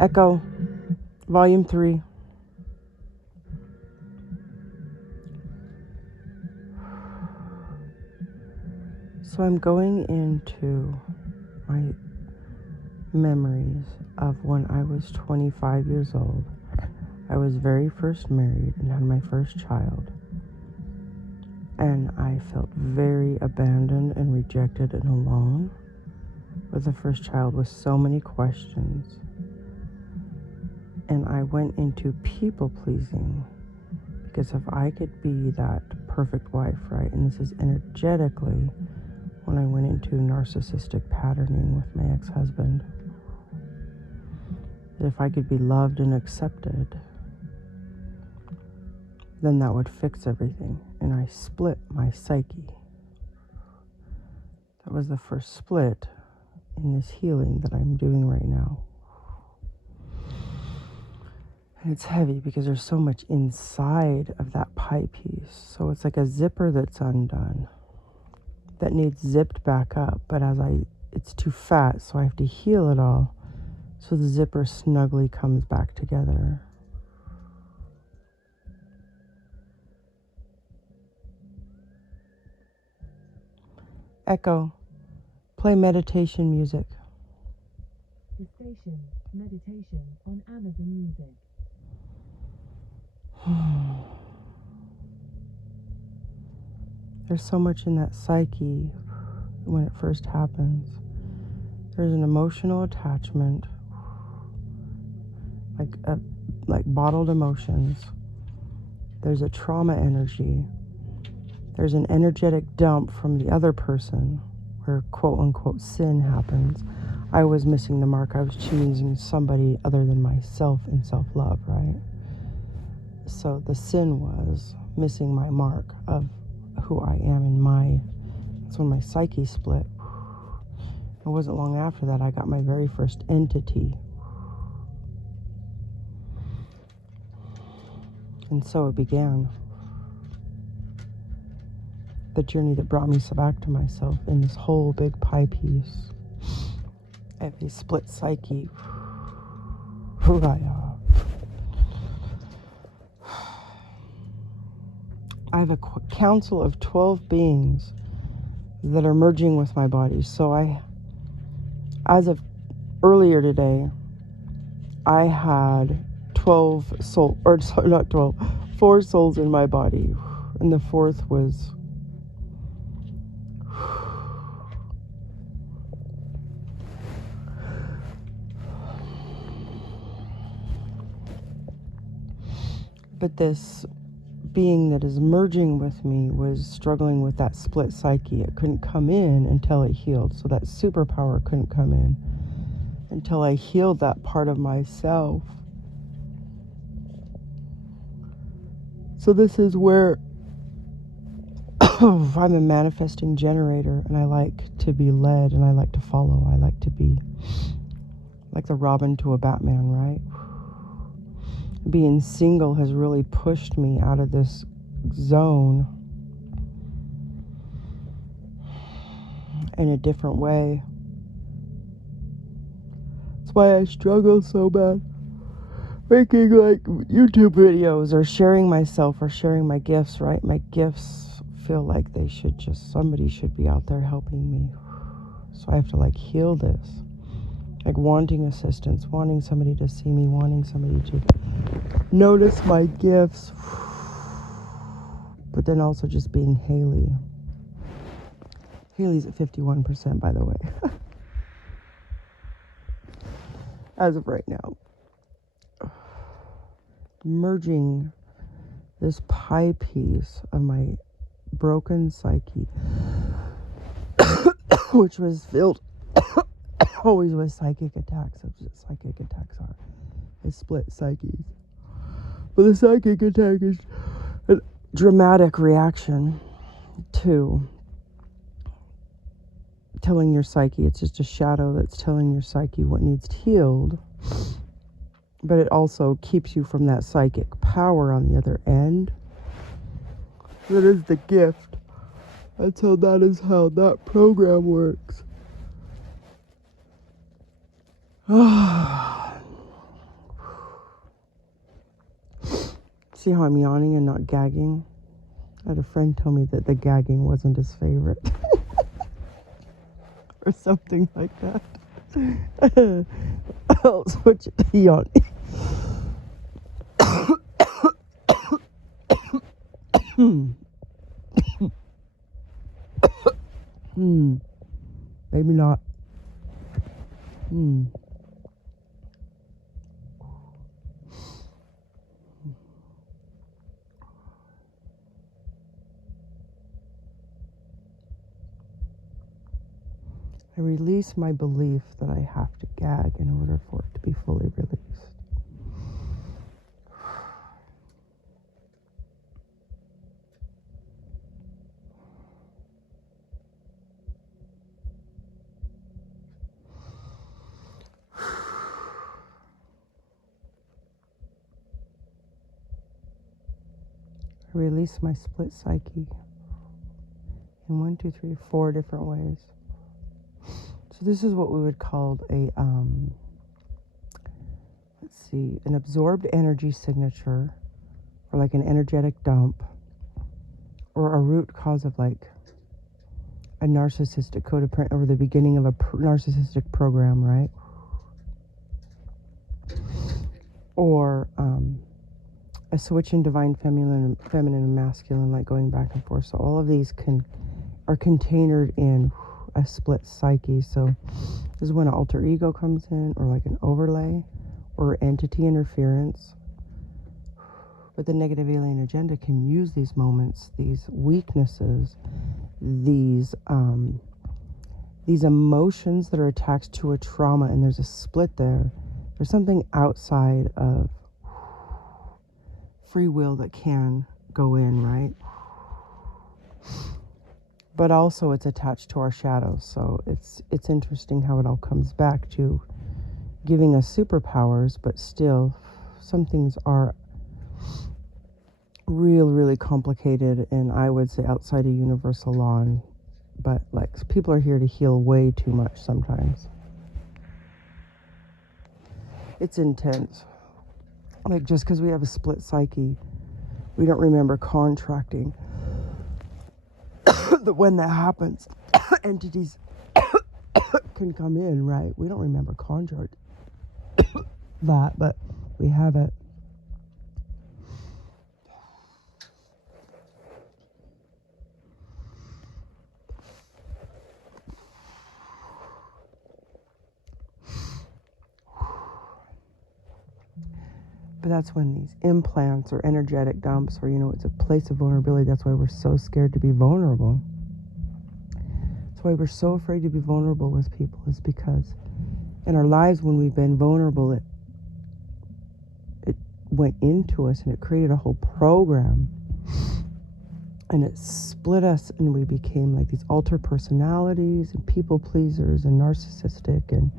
Echo, Volume 3. So I'm going into my memories of when I was 25 years old. I was very first married and had my first child. And I felt very abandoned and rejected and alone with the first child with so many questions. And I went into people pleasing because if I could be that perfect wife, right? And this is energetically when I went into narcissistic patterning with my ex-husband. That if I could be loved and accepted, then that would fix everything. And I split my psyche. That was the first split in this healing that I'm doing right now. And it's heavy because there's so much inside of that pie piece. So it's like a zipper that's undone that needs zipped back up. But it's too fat, so I have to heal it all. So the zipper snugly comes back together. Echo, play meditation music. The station, meditation on Amazon Music. There's so much in that psyche when it first happens. There's an emotional attachment, like bottled emotions. There's a trauma energy. There's an energetic dump from the other person where quote unquote sin happens. I was missing the mark. I was choosing somebody other than myself in self-love, right? So the sin was missing my mark of who I am that's when my psyche split. It wasn't long after that I got my very first entity. And so it began. The journey that brought me back to myself in this whole big pie piece. I have a split psyche. I have a council of 12 beings that are merging with my body. So as of earlier today, I had 4 souls in my body. And the fourth was but this being that is merging with me was struggling with that split psyche. It couldn't come in until it healed. So that superpower couldn't come in until I healed that part of myself. So this is where I'm a manifesting generator, and I like to be led, and I like to follow. I like to be like the Robin to a Batman, right? Being single has really pushed me out of this zone in a different way. That's why I struggle so bad making like YouTube videos or sharing myself or sharing my gifts, right? My gifts feel like somebody should be out there helping me. So I have to like heal this. Like wanting assistance, wanting somebody to see me, wanting somebody to notice my gifts, but then also just being Haley. Haley's at 51%, by the way, as of right now. Merging this pie piece of my broken psyche, which was filled always with psychic attacks. That's what psychic attacks are. They split psyches. But the psychic attack is a dramatic reaction to telling your psyche. It's just a shadow that's telling your psyche what needs healed. But it also keeps you from that psychic power on the other end. That is the gift. And so that is how that program works. See how I'm yawning and not gagging? I had a friend tell me that the gagging wasn't his favorite. Or something like that. I'll switch it to yawning. Maybe not. I release my belief that I have to gag in order for it to be fully released. I release my split psyche in 4 different ways. So this is what we would call an absorbed energy signature, or like an energetic dump, or a root cause of like a narcissistic codependent, or the beginning of a narcissistic program, right? Or a switch in divine feminine and masculine, like going back and forth. So all of these are containered in a split psyche. So this is when an alter ego comes in, or like an overlay, or entity interference. But the negative alien agenda can use these moments, these weaknesses, these emotions that are attached to a trauma, and there's a split there. There's something outside of free will that can go in, right? But also it's attached to our shadows. So it's interesting how it all comes back to giving us superpowers, but still some things are really complicated, and I would say outside of universal law. But like, people are here to heal way too much sometimes. It's intense. Like, just because we have a split psyche, we don't remember contracting. That when that happens, entities can come in, right? We don't remember contract that, but we have it. But that's when these implants or energetic dumps, or, it's a place of vulnerability. That's why we're so scared to be vulnerable. That's why we're so afraid to be vulnerable with people, is because in our lives, when we've been vulnerable, it went into us, and it created a whole program, and it split us, and we became like these alter personalities and people pleasers and narcissistic and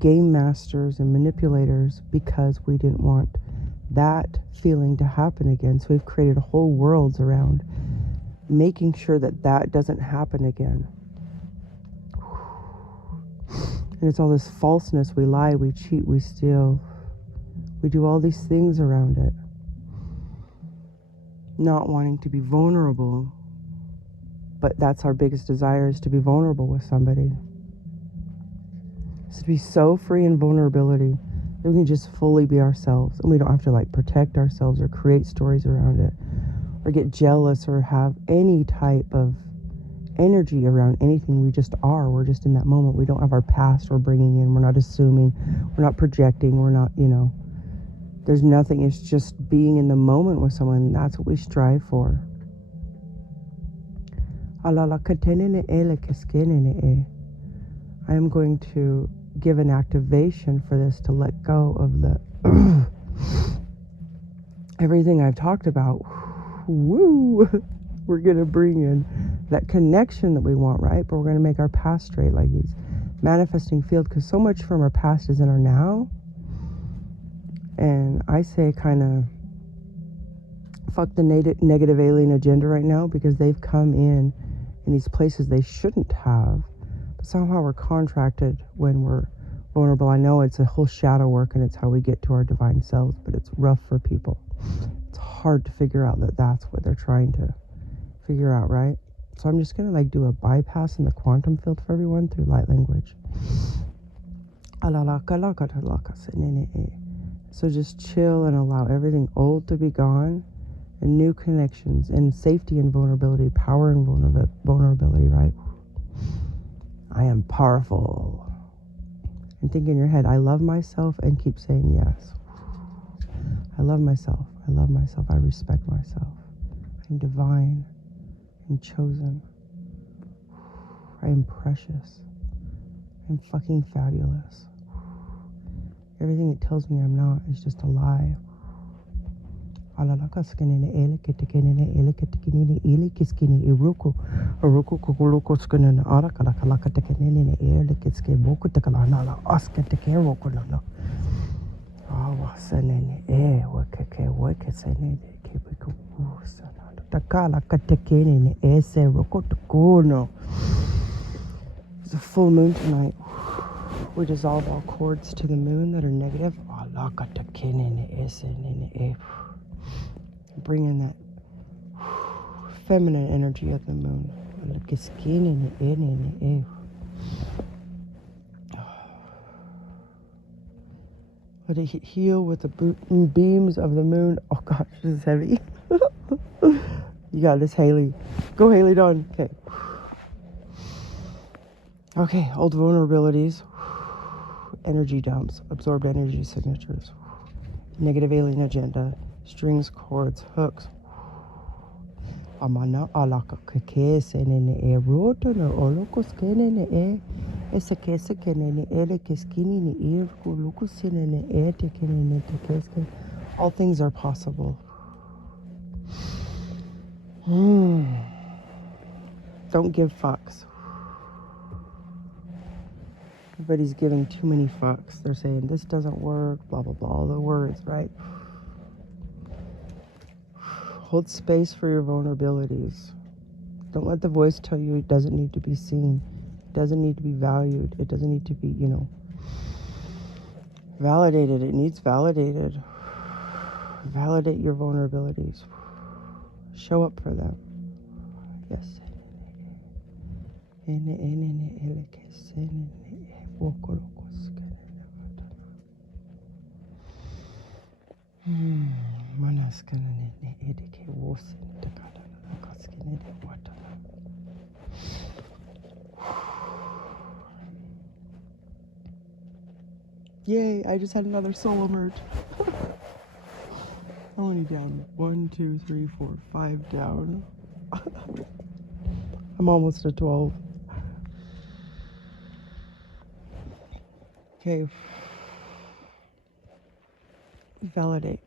game masters and manipulators, because we didn't want that feeling to happen again. So we've created whole worlds around making sure that doesn't happen again. And it's all this falseness. We lie, we cheat, we steal. We do all these things around it. Not wanting to be vulnerable. But that's our biggest desire, is to be vulnerable with somebody. Is to be so free in vulnerability that we can just fully be ourselves, and we don't have to like protect ourselves or create stories around it, or get jealous, or have any type of energy around anything. We just are. We're just in that moment. We don't have our past we're bringing in. We're not assuming. We're not projecting. We're not, there's nothing. It's just being in the moment with someone. That's what we strive for. I am going to give an activation for this, to let go of the everything I've talked about. Woo! We're going to bring in that connection that we want, right? But we're going to make our past straight, like these manifesting field, because so much from our past is in our now. And I say kind of fuck the negative alien agenda right now, because they've come in these places they shouldn't have. But somehow we're contracted when we're vulnerable. I know it's a whole shadow work, and it's how we get to our divine selves, but it's rough for people. It's hard. hard to figure out that that's what they're trying to figure out, right? So I'm just going to like do a bypass in the quantum field for everyone through light language. So just chill and allow everything old to be gone and new connections and safety and vulnerability, power and vulnerability, right? I am powerful. And think in your head, I love myself, and keep saying yes. I love myself. I love myself. I respect myself. I'm divine. I'm chosen. I am precious. I'm fucking fabulous. Everything that tells me I'm not is just a lie. It's a full moon tonight. We dissolve all cords to the moon that are negative. Bring in that feminine energy of the moon. Let it heal with the beams of the moon. Oh gosh, this is heavy. You got this, Haley. Go, Haley, Dawn. Okay. Okay, old vulnerabilities, energy dumps, absorbed energy signatures, negative alien agenda, strings, cords, hooks. Amana alaka keke senene e roto no oloko skenene e esakesa kenene ele keskini ni e kuluku senene e tekenene tekeske. All things are possible. Don't give fucks. Everybody's giving too many fucks. They're saying this doesn't work, blah, blah, blah, all the words, right? Hold space for your vulnerabilities. Don't let the voice tell you it doesn't need to be seen. It doesn't need to be valued. It doesn't need to be, validated. It needs validated. Validate your vulnerabilities. Show up for them. Yes. Yay, I just had another soul emerge. How many down? 1, 2, 3, 4, 5 down. I'm almost at 12. Okay. Validate.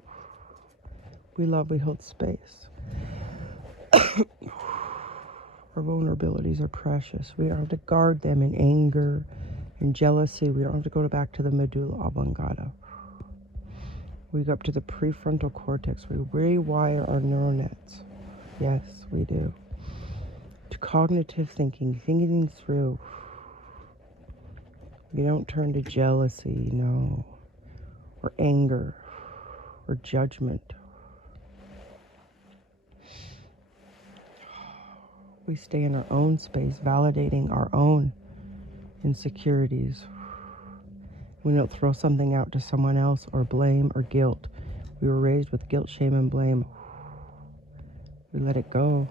We love, we hold space. Our vulnerabilities are precious. We don't have to guard them in anger and jealousy. We don't have to go back to the medulla oblongata. We go up to the prefrontal cortex. We rewire our neural nets. Yes, we do. To cognitive thinking, thinking through. We don't turn to jealousy, no, or anger, or judgment. We stay in our own space, validating our own insecurities. We don't throw something out to someone else or blame or guilt. We were raised with guilt, shame, and blame. We let it go.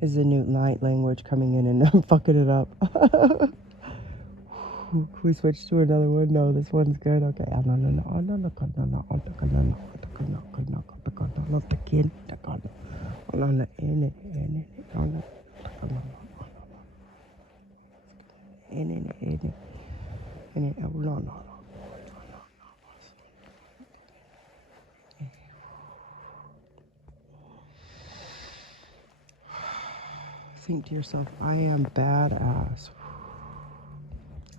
Is the new light language coming in and I'm fucking it up? Can we switch to another one? No, this one's good. Okay. Think to yourself, I am badass.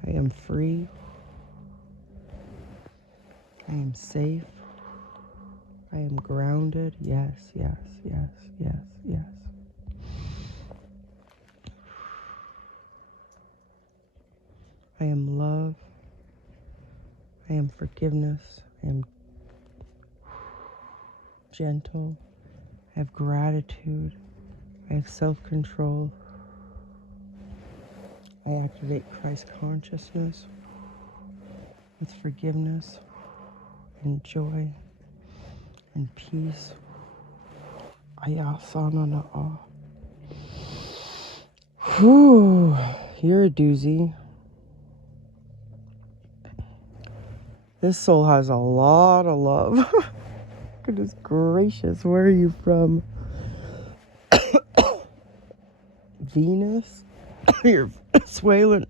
I am free. I am safe. I am grounded. Yes, yes, yes, yes, yes. I am love. I am forgiveness. I am gentle. I have gratitude. I have self-control. I activate Christ consciousness with forgiveness and joy and peace. Ayasana na'a. Whew, you're a doozy. This soul has a lot of love. Goodness gracious, where are you from? Venus? You're Venezuelan.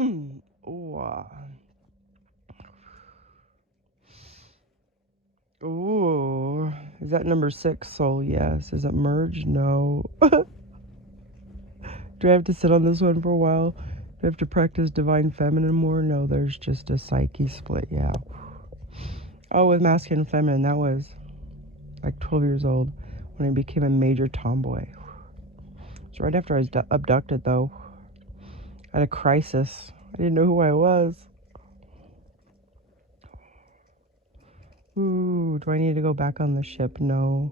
Ooh. Ooh. Is that number 6 soul? Yes. Is it merged? No. Do I have to sit on this one for a while? Do I have to practice divine feminine more? No, there's just a psyche split, yeah. Oh, with masculine and feminine, that was like 12 years old when I became a major tomboy. It's right after I was abducted, though. I had a crisis. I didn't know who I was. Ooh, do I need to go back on the ship? No.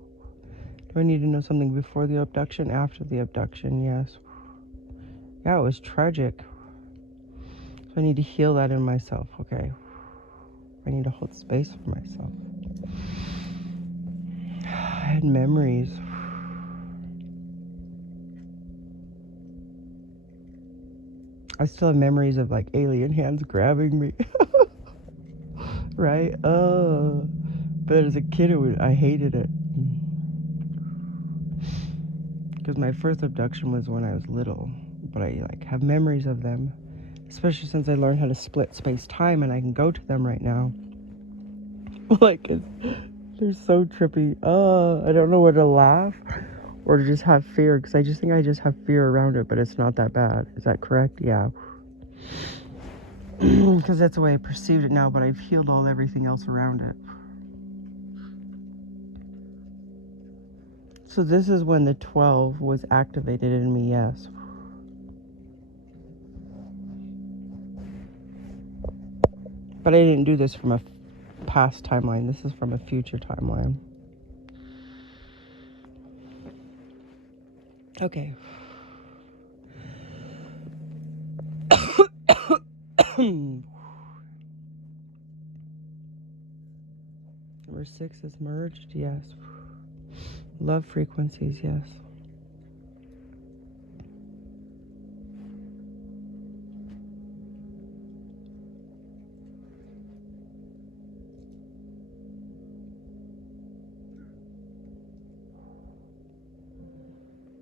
Do I need to know something before the abduction? After the abduction? Yes. Yeah, it was tragic. So I need to heal that in myself, okay? I need to hold space for myself. I had memories. I still have memories of like alien hands grabbing me. Right? But as a kid, I hated it. Because my first abduction was when I was little. But I like have memories of them. Especially since I learned how to split space-time and I can go to them right now. Like, they're so trippy. I don't know where to laugh or to just have fear. Because I just think I just have fear around it, but it's not that bad. Is that correct? Yeah. Because that's the way I perceived it now, but I've healed everything else around it. So this is when the 12 was activated in me, yes. But I didn't do this from a past timeline. This is from a future timeline. Okay. Number 6 is merged, yes. Love frequencies, yes.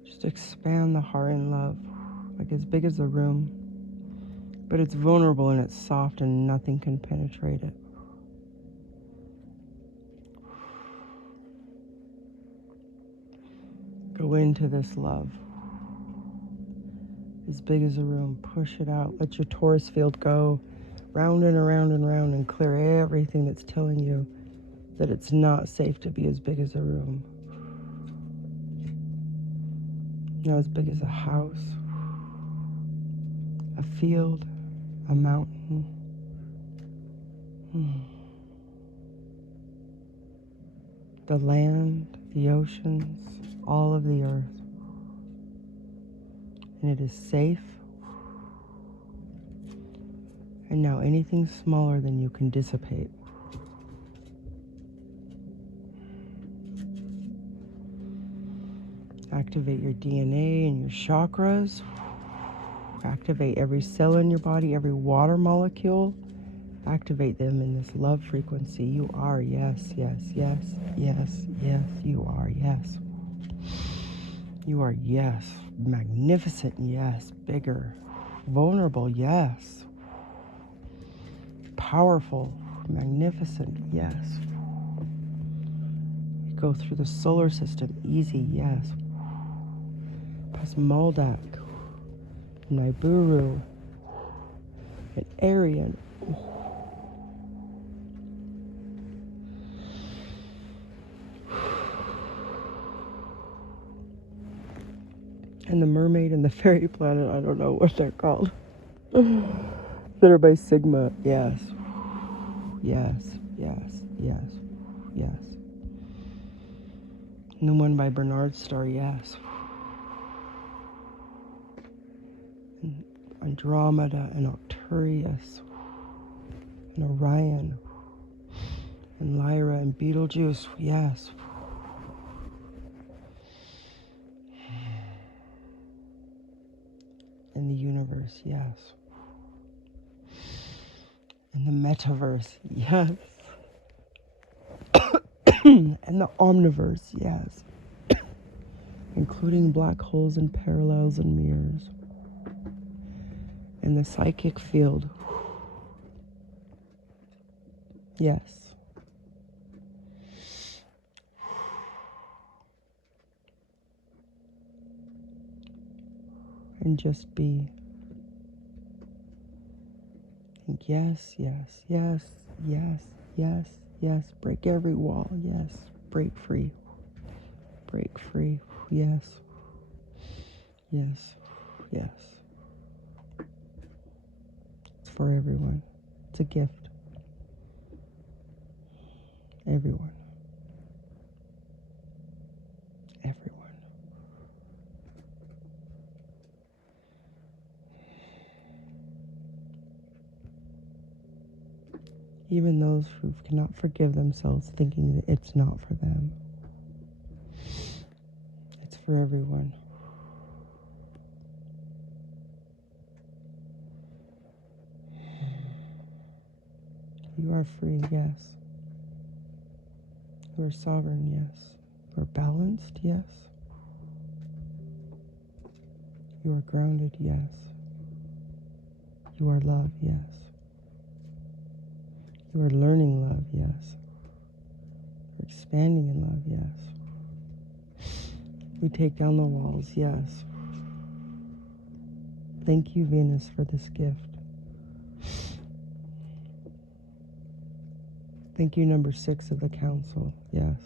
Just expand the heart in love, like as big as the room. But it's vulnerable and it's soft and nothing can penetrate it. Go into this love. As big as a room. Push it out. Let your torus field go round and around and round and clear everything that's telling you that it's not safe to be as big as a room. Not as big as a house, a field, a mountain. The land, the oceans, all of the earth. And it is safe. And now anything smaller than you can dissipate. Activate your DNA and your chakras. Activate every cell in your body, every water molecule. Activate them in this love frequency. You are, yes, yes, yes, yes, yes, you are, yes. You are, yes, magnificent, yes, bigger, vulnerable, yes, powerful, magnificent, yes. You go through the solar system, easy, yes. Past Moldak, Nibiru, and Arian. And the mermaid and the fairy planet, I don't know what they're called. That are by Sigma, yes. Yes, yes, yes, yes. And the one by Bernard Star, yes. And Andromeda and Arcturus and Orion and Lyra and Betelgeuse, yes. In the universe, yes. In the metaverse, yes. And the omniverse, yes. Including black holes and parallels and mirrors. And the psychic field, yes. And just be. And yes, yes, yes, yes, yes, yes. Break every wall, yes. Break free. Break free, yes. Yes, yes. It's for everyone. It's a gift. Everyone. Everyone. Even those who cannot forgive themselves thinking that it's not for them. It's for everyone. You are free, yes. You are sovereign, yes. You are balanced, yes. You are grounded, yes. You are love, yes. You are learning love, yes. You're expanding in love, yes. We take down the walls, yes. Thank you, Venus, for this gift. Thank you, number 6 of the council, yes.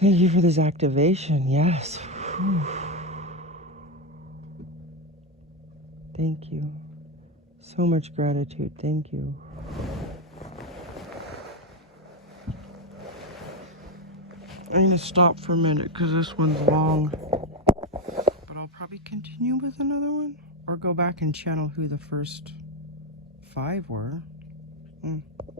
Thank you for this activation, yes. Whew. Thank you. So much gratitude, thank you. I'm going to stop for a minute because this one's long. But I'll probably continue with another one. Or go back and channel who the first 5 were.